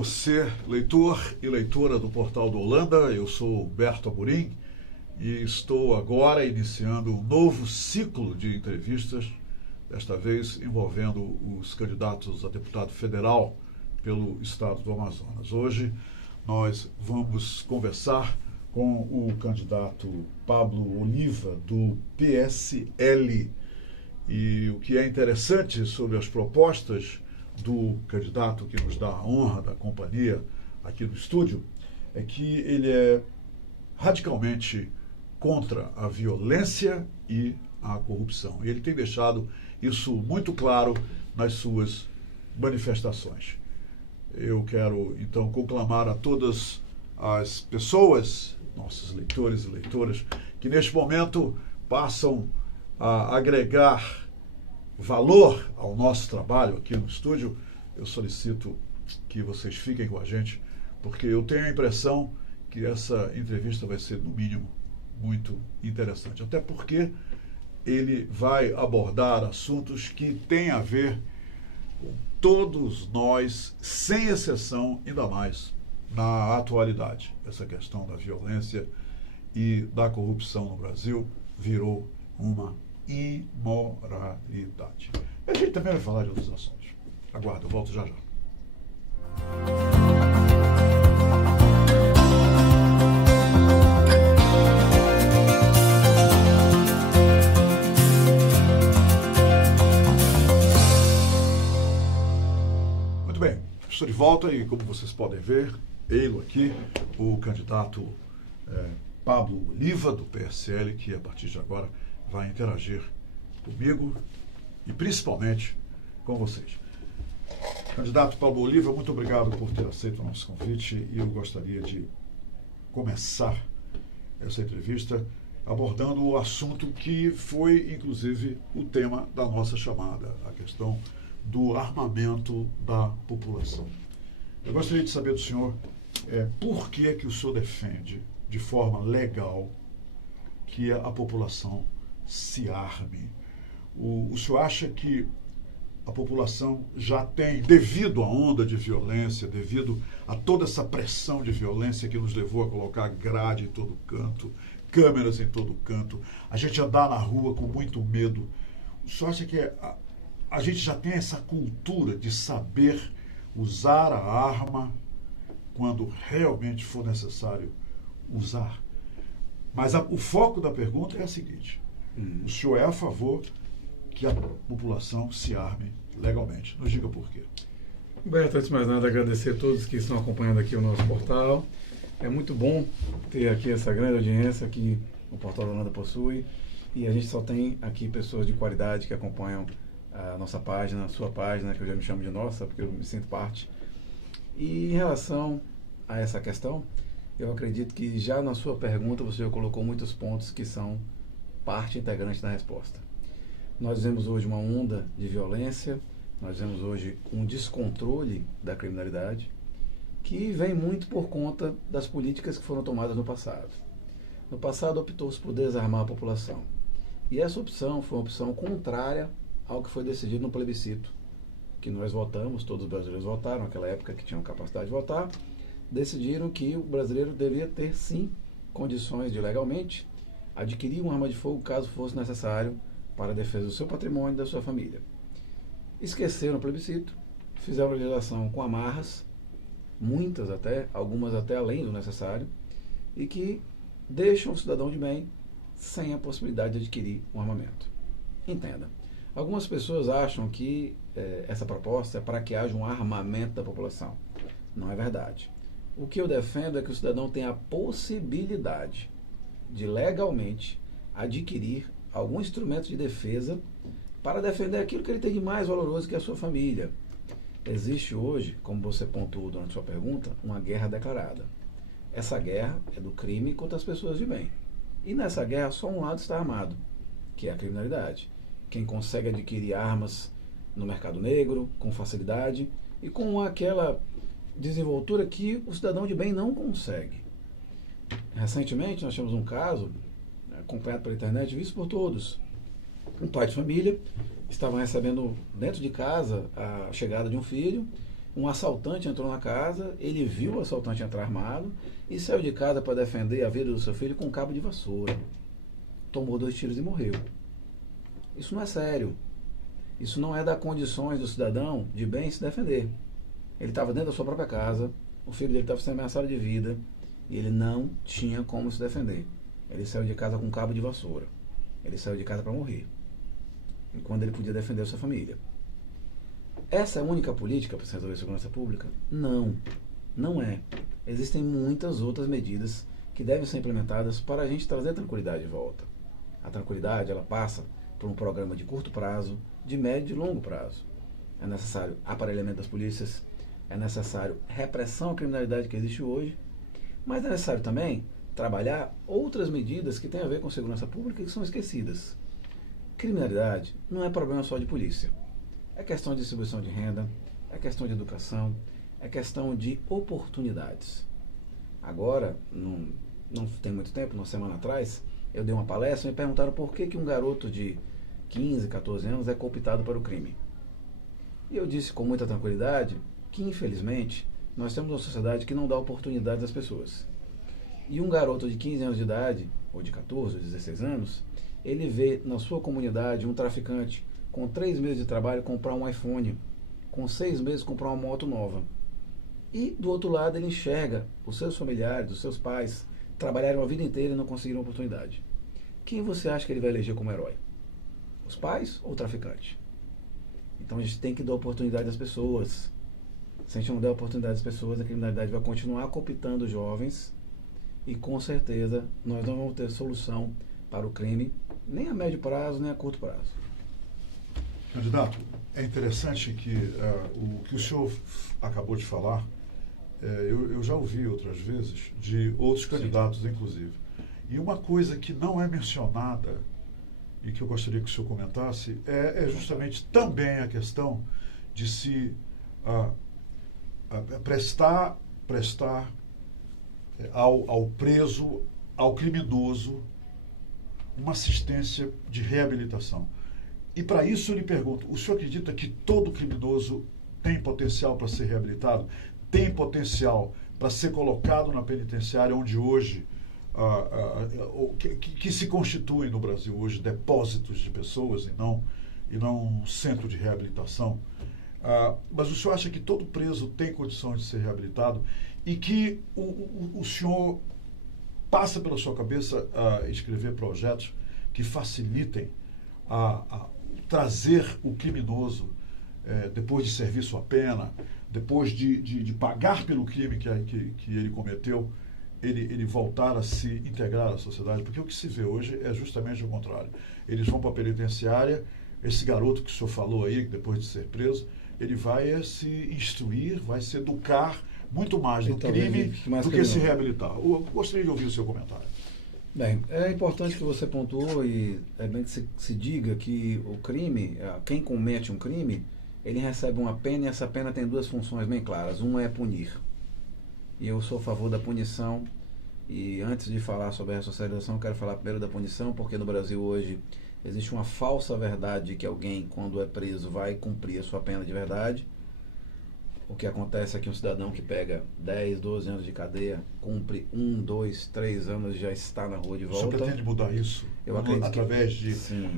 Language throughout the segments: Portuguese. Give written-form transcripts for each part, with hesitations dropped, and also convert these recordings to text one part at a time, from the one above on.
você, leitor e leitora do Portal do Holanda. Eu sou Humberto Amorim e estou agora iniciando um novo ciclo de entrevistas, desta vez envolvendo os candidatos a deputado federal pelo estado do Amazonas. Hoje nós vamos conversar com o candidato Pablo Oliva, do PSL. E o que é interessante sobre as propostas do candidato que nos dá a honra da companhia aqui no estúdio é que ele é radicalmente contra a violência e a corrupção. E ele tem deixado isso muito claro nas suas manifestações. Eu quero, então, conclamar a todas as pessoas, nossos leitores e leitoras, que neste momento passam a agregar valor ao nosso trabalho aqui no estúdio. Eu solicito que vocês fiquem com a gente, porque eu tenho a impressão que essa entrevista vai ser, no mínimo, muito interessante. Até porque ele vai abordar assuntos que têm a ver com todos nós, sem exceção, ainda mais na atualidade. Essa questão da violência e da corrupção no Brasil virou uma imoralidade. A gente também vai falar de outros assuntos. Aguardo, eu volto já já. Muito bem, estou de volta e, como vocês podem ver, ele aqui, o candidato Pablo Oliva, do PSL, que a partir de agora vai interagir comigo e principalmente com vocês. Candidato Pablo Oliva, muito obrigado por ter aceito o nosso convite e eu gostaria de começar essa entrevista abordando o assunto que foi, inclusive, o tema da nossa chamada, a questão do armamento da população. Eu gostaria de saber do senhor por que o senhor defende de forma legal que a população se arme. O senhor acha que a população já tem, devido à onda de violência, devido a toda essa pressão de violência que nos levou a colocar grade em todo canto, câmeras em todo canto, a gente andar na rua com muito medo, o senhor acha que a gente já tem essa cultura de saber usar a arma quando realmente for necessário usar? Mas o foco da pergunta é a seguinte: o senhor é a favor que a população se arme legalmente? Nos diga por quê. Humberto, antes de mais nada, agradecer a todos que estão acompanhando aqui o nosso portal. É muito bom ter aqui essa grande audiência que o Portal da Holanda possui, e a gente só tem aqui pessoas de qualidade que acompanham a nossa página, a sua página, que eu já me chamo de nossa, porque eu me sinto parte. E em relação a essa questão, eu acredito que já na sua pergunta você já colocou muitos pontos que são parte integrante da resposta. Nós vemos hoje uma onda de violência, nós vemos hoje um descontrole da criminalidade, que vem muito por conta das políticas que foram tomadas no passado. No passado optou-se por desarmar a população. E essa opção foi uma opção contrária ao que foi decidido no plebiscito, que nós votamos, todos os brasileiros votaram, naquela época que tinham capacidade de votar, decidiram que o brasileiro devia ter, sim, condições de legalmente adquirir uma arma de fogo caso fosse necessário para a defesa do seu patrimônio e da sua família. Esqueceram o plebiscito, fizeram legislação com amarras, muitas até, algumas até além do necessário, e que deixam o cidadão de bem sem a possibilidade de adquirir um armamento. Entenda, algumas pessoas acham que essa proposta é para que haja um armamento da população. Não é verdade. O que eu defendo é que o cidadão tenha a possibilidade de legalmente adquirir algum instrumento de defesa para defender aquilo que ele tem de mais valoroso, que é a sua família. Existe hoje, como você pontuou durante sua pergunta, uma guerra declarada. Essa guerra é do crime contra as pessoas de bem. E nessa guerra só um lado está armado, que é a criminalidade. Quem consegue adquirir armas no mercado negro, com facilidade, e com aquela desenvoltura que o cidadão de bem não consegue. Recentemente nós tivemos um caso, acompanhado pela internet, visto por todos. Um pai de família estava recebendo dentro de casa a chegada de um filho Um assaltante entrou na casa, ele viu o assaltante entrar armado e saiu de casa para defender a vida do seu filho com um cabo de vassoura. Tomou 2 tiros e morreu. Isso não é sério. Isso não é dar condições do cidadão de bem se defender. Ele estava dentro da sua própria casa, o filho dele estava sendo ameaçado de vida e ele não tinha como se defender. Ele saiu de casa com um cabo de vassoura. Ele saiu de casa para morrer. Enquanto ele podia defender a sua família. Essa é a única política para se resolver a segurança pública? Não, não é. Existem muitas outras medidas que devem ser implementadas para a gente trazer a tranquilidade de volta. A tranquilidade, ela passa por um programa de curto prazo, de médio e longo prazo. É necessário aparelhamento das polícias, é necessário repressão à criminalidade que existe hoje, mas é necessário também trabalhar outras medidas que têm a ver com segurança pública e que são esquecidas. Criminalidade não é problema só de polícia. É questão de distribuição de renda, é questão de educação, é questão de oportunidades. Agora, não tem muito tempo, uma semana atrás, eu dei uma palestra e me perguntaram por que um garoto de 15, 14 anos é cooptado para o crime. E eu disse com muita tranquilidade que, infelizmente, nós temos uma sociedade que não dá oportunidades às pessoas. E um garoto de 15 anos de idade, ou de 14, ou 16 anos, ele vê na sua comunidade um traficante com 3 meses de trabalho comprar um iPhone, com 6 meses comprar uma moto nova. E do outro lado ele enxerga os seus familiares, os seus pais, trabalharam a vida inteira e não conseguiram oportunidade. Quem você acha que ele vai eleger como herói? Os pais ou o traficante? Então a gente tem que dar oportunidade às pessoas. Se a gente não der oportunidade às pessoas, a criminalidade vai continuar cooptando jovens e com certeza nós não vamos ter solução para o crime, nem a médio prazo, nem a curto prazo. Candidato, é interessante que o que o senhor acabou de falar, eu já ouvi outras vezes, de outros candidatos, inclusive. E uma coisa que não é mencionada, e que eu gostaria que o senhor comentasse, é justamente também a questão de se prestar ao preso, ao criminoso, uma assistência de reabilitação. E para isso eu lhe pergunto, o senhor acredita que todo criminoso tem potencial para ser reabilitado? Tem potencial para ser colocado na penitenciária onde hoje, que se constituem no Brasil hoje depósitos de pessoas e não um centro de reabilitação? Mas o senhor acha que todo preso tem condição de ser reabilitado e que o senhor passa pela sua cabeça escrever projetos que facilitem trazer o criminoso, depois de servir sua pena, depois de pagar pelo crime que ele cometeu, ele voltar a se integrar à sociedade? Porque o que se vê hoje é justamente o contrário. Eles vão para a penitenciária, esse garoto que o senhor falou aí, depois de ser preso, ele vai se instruir, vai se educar muito mais no crime do que se reabilitar. Eu gostaria de ouvir o seu comentário. Bem, é importante que você pontuou e é bem que se diga que o crime, quem comete um crime, ele recebe uma pena e essa pena tem 2 funções bem claras. Uma é punir. E eu sou a favor da punição. E antes de falar sobre a ressocialização, eu quero falar primeiro da punição, porque no Brasil hoje existe uma falsa verdade de que alguém, quando é preso, vai cumprir a sua pena de verdade. O que acontece é que um cidadão que pega 10, 12 anos de cadeia, cumpre 1, 2, 3 anos e já está na rua de volta. O senhor pretende mudar isso através de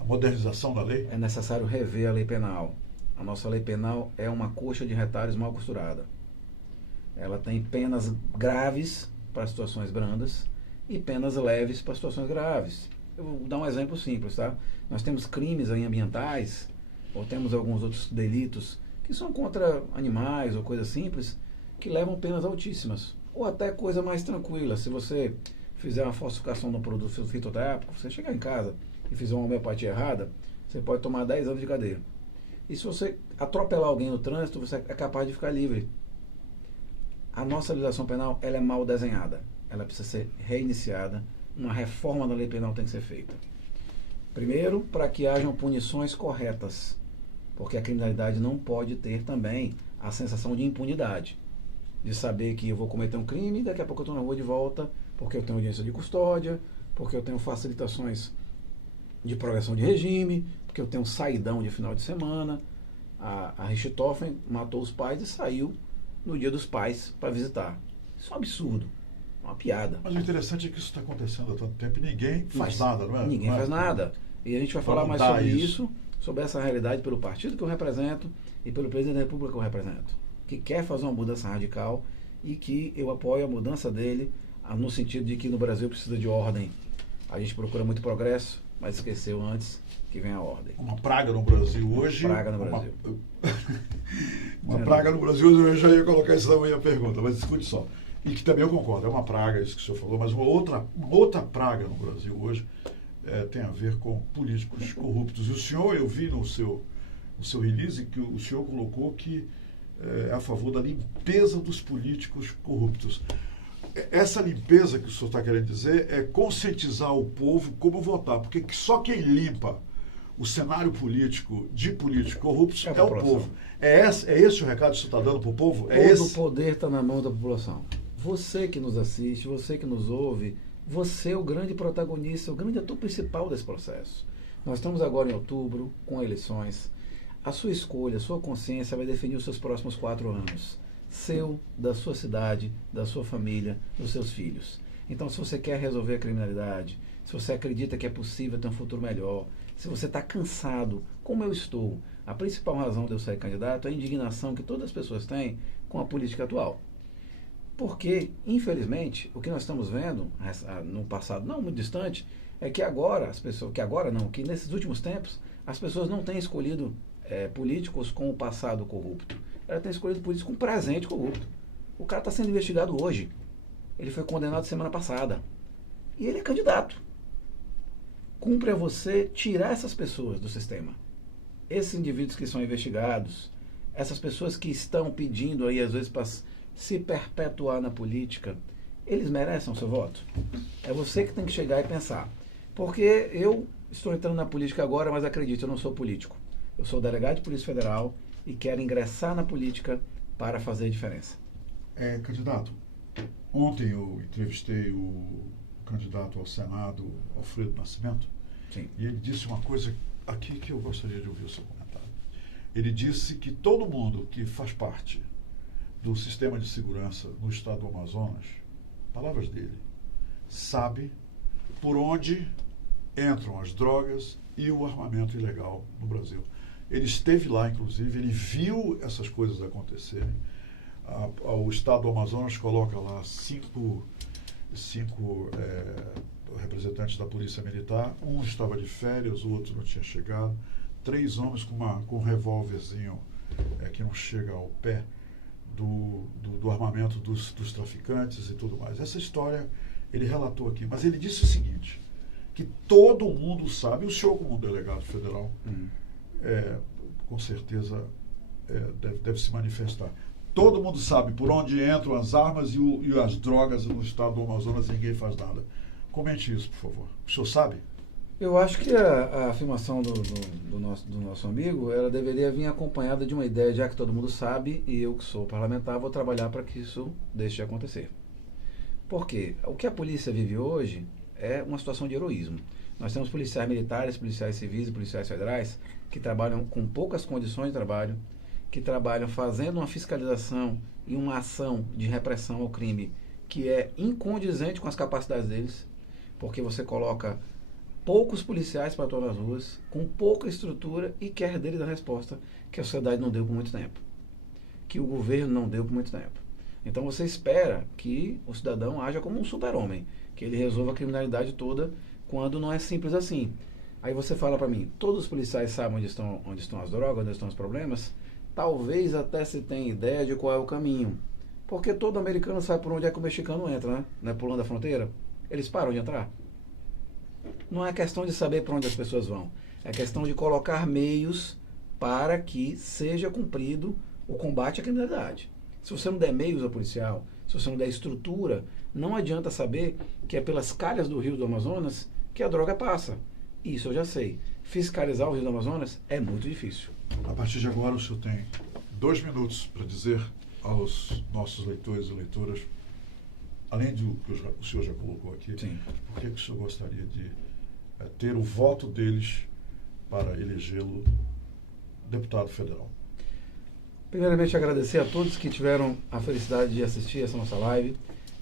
a modernização da lei? É necessário rever a lei penal. A nossa lei penal é uma coxa de retalhos mal costurada. Ela tem penas graves para situações brandas e penas leves para situações graves. Eu vou dar um exemplo simples, tá? Nós temos crimes ambientais, ou temos alguns outros delitos que são contra animais ou coisas simples, que levam penas altíssimas. Ou até coisa mais tranquila. Se você fizer uma falsificação de um produto fitoterápico, você chegar em casa e fizer uma homeopatia errada, você pode tomar 10 anos de cadeia. E se você atropelar alguém no trânsito, você é capaz de ficar livre. A nossa legislação penal, ela é mal desenhada. Ela precisa ser reiniciada. Uma reforma da lei penal tem que ser feita. Primeiro, para que hajam punições corretas. Porque a criminalidade não pode ter também a sensação de impunidade. De saber que eu vou cometer um crime e daqui a pouco eu estou na rua de volta, porque eu tenho audiência de custódia, porque eu tenho facilitações de progressão de regime, porque eu tenho saidão de final de semana. A Richthofen matou os pais e saiu no Dia dos Pais para visitar. Isso é um absurdo, uma piada. Mas o interessante é que isso está acontecendo há tanto tempo e ninguém faz nada, não é? Ninguém faz nada. E a gente vai falar mais sobre isso, sobre essa realidade pelo partido que eu represento e pelo presidente da República que eu represento, que quer fazer uma mudança radical e que eu apoio a mudança dele no sentido de que no Brasil precisa de ordem. A gente procura muito progresso, mas esqueceu antes que vem a ordem. Uma praga no Brasil hoje. Praga no Brasil. Uma praga no Brasil, eu já ia colocar isso na minha pergunta, mas escute só. E que também eu concordo, é uma praga, isso que o senhor falou, mas uma outra praga no Brasil hoje tem a ver com políticos corruptos. E o senhor, eu vi no seu release que o senhor colocou que é a favor da limpeza dos políticos corruptos. Essa limpeza que o senhor está querendo dizer é conscientizar o povo como votar, porque só quem limpa o cenário político de políticos corruptos é o povo. É esse o recado que o senhor está dando para o povo? Todo o poder está na mão da população. Você que nos assiste, você que nos ouve, você é o grande protagonista, o grande ator principal desse processo. Nós estamos agora em outubro, com eleições. A sua escolha, a sua consciência vai definir os seus próximos 4 anos. Seu, da sua cidade, da sua família, dos seus filhos. Então, se você quer resolver a criminalidade, se você acredita que é possível ter um futuro melhor, se você está cansado, como eu estou, a principal razão de eu sair candidato é a indignação que todas as pessoas têm com a política atual. Porque, infelizmente, o que nós estamos vendo no passado não muito distante é que agora, que nesses últimos tempos, as pessoas não têm escolhido políticos com o passado corrupto. Ela tem escolhido políticos com o presente corrupto. O cara está sendo investigado hoje. Ele foi condenado semana passada. E ele é candidato. Cumpre a você tirar essas pessoas do sistema. Esses indivíduos que são investigados, essas pessoas que estão pedindo aí, às vezes, para se perpetuar na política, eles merecem o seu voto? É você que tem que chegar e pensar. Porque eu estou entrando na política agora, mas acredite, eu não sou político. Eu sou delegado de Polícia Federal e quero ingressar na política para fazer a diferença. Candidato, ontem eu entrevistei o candidato ao Senado, Alfredo Nascimento. Sim. E ele disse uma coisa aqui que eu gostaria de ouvir o seu comentário. Ele disse que todo mundo que faz parte do sistema de segurança no estado do Amazonas, palavras dele, sabe por onde entram as drogas e o armamento ilegal no Brasil. Ele esteve lá, inclusive, ele viu essas coisas acontecerem. O estado do Amazonas coloca lá cinco representantes da Polícia Militar. Um estava de férias, o outro não tinha chegado. 3 homens com um revólverzinho que não chega ao pé do armamento dos traficantes e tudo mais. Essa história ele relatou aqui, mas ele disse o seguinte, que todo mundo sabe, o senhor como um delegado federal, com certeza deve se manifestar. Todo mundo sabe por onde entram as armas e as drogas no estado do Amazonas e ninguém faz nada. Comente isso, por favor. O senhor sabe? Eu acho que a afirmação do nosso amigo, ela deveria vir acompanhada de uma ideia, já que todo mundo sabe, e eu que sou parlamentar, vou trabalhar para que isso deixe de acontecer. Por quê? O que a polícia vive hoje é uma situação de heroísmo. Nós temos policiais militares, policiais civis e policiais federais que trabalham com poucas condições de trabalho, que trabalham fazendo uma fiscalização e uma ação de repressão ao crime que é incondizente com as capacidades deles, porque você coloca poucos policiais para atuar nas ruas, com pouca estrutura e quer deles a resposta que a sociedade não deu por muito tempo, que o governo não deu por muito tempo. Então você espera que o cidadão haja como um super-homem, que ele resolva a criminalidade toda, quando não é simples assim. Aí você fala para mim, todos os policiais sabem onde estão as drogas, onde estão os problemas? Talvez até se tenha ideia de qual é o caminho. Porque todo americano sabe por onde é que o mexicano entra, né? Não é pulando a fronteira? Eles param de entrar. Não é questão de saber para onde as pessoas vão. É questão de colocar meios para que seja cumprido o combate à criminalidade. Se você não der meios ao policial, se você não der estrutura, não adianta saber que é pelas calhas do rio do Amazonas que a droga passa. Isso eu já sei. Fiscalizar o rio do Amazonas é muito difícil. A partir de agora o senhor tem 2 minutos para dizer aos nossos leitores e leitoras, além do que o senhor já colocou aqui, Sim. por que o senhor gostaria de ter o voto deles para elegê-lo deputado federal? Primeiramente, agradecer a todos que tiveram a felicidade de assistir essa nossa live.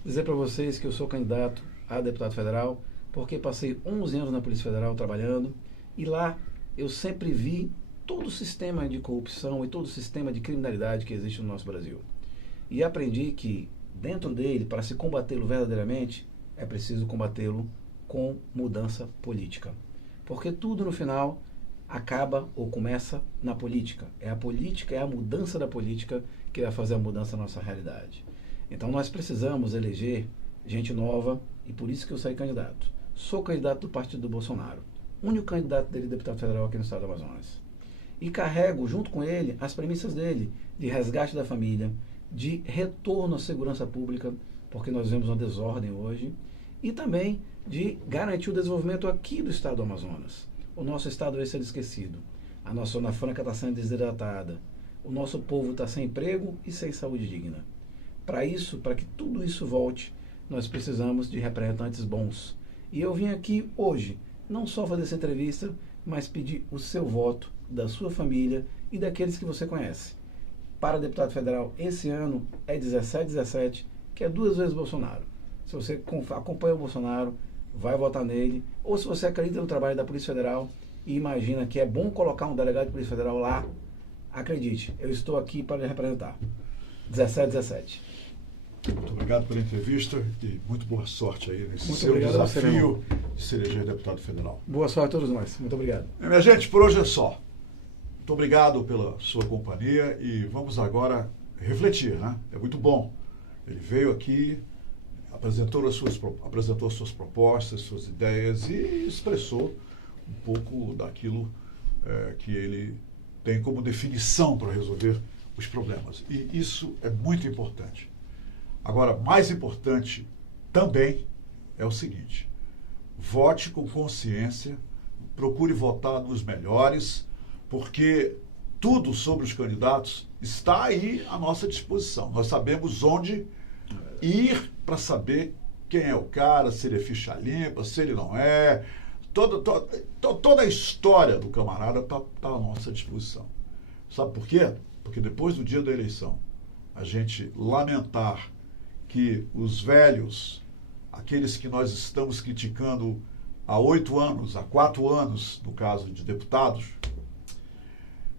Dizer para vocês que eu sou candidato a deputado federal, porque passei 11 anos na Polícia Federal trabalhando, e lá eu sempre vi todo o sistema de corrupção e todo o sistema de criminalidade que existe no nosso Brasil. E aprendi que, dentro dele, para se combatê-lo verdadeiramente, é preciso combatê-lo com mudança política. Porque tudo, no final, acaba ou começa na política. É a política, é a mudança da política que vai fazer a mudança na nossa realidade. Então nós precisamos eleger gente nova, e por isso que eu saí candidato. Sou candidato do partido do Bolsonaro, único candidato dele deputado federal aqui no estado do Amazonas. E carrego junto com ele as premissas dele de resgate da família, de retorno à segurança pública, porque nós vemos uma desordem hoje, e também de garantir o desenvolvimento aqui do estado do Amazonas. O nosso estado vai ser esquecido. A nossa zona franca está sendo desidratada. O nosso povo está sem emprego e sem saúde digna. Para isso, para que tudo isso volte, nós precisamos de representantes bons. E eu vim aqui hoje, não só fazer essa entrevista, mas pedir o seu voto, da sua família e daqueles que você conhece. Para deputado federal, esse ano é 1717, que é 2 vezes Bolsonaro. Se você acompanha o Bolsonaro, vai votar nele. Ou se você acredita no trabalho da Polícia Federal e imagina que é bom colocar um delegado de Polícia Federal lá, acredite, eu estou aqui para lhe representar. 1717. Muito obrigado pela entrevista e muito boa sorte aí nesse Muito seu obrigado desafio de se eleger deputado federal. Boa sorte a todos nós. Muito obrigado. Minha gente, por hoje é só. Muito obrigado pela sua companhia e vamos agora refletir, né? É muito bom. Ele veio aqui, apresentou as suas propostas, suas ideias e expressou um pouco daquilo que ele tem como definição para resolver os problemas. E isso é muito importante. Agora, mais importante também é o seguinte: vote com consciência, procure votar nos melhores, porque tudo sobre os candidatos está aí à nossa disposição. Nós sabemos onde ir para saber quem é o cara, se ele é ficha limpa, se ele não é. Toda a história do camarada está à nossa disposição. Sabe por quê? Porque depois do dia da eleição, a gente lamentar que os velhos, aqueles que nós estamos criticando há 8 anos, há 4 anos, no caso de deputados,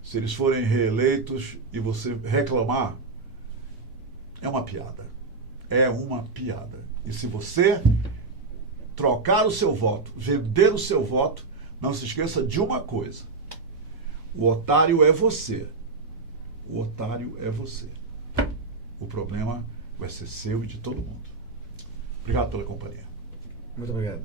se eles forem reeleitos e você reclamar, é uma piada. É uma piada. E se você trocar o seu voto, vender o seu voto, não se esqueça de uma coisa: o otário é você. O otário é você. O problema vai ser seu e de todo mundo. Obrigado pela companhia. Muito obrigado.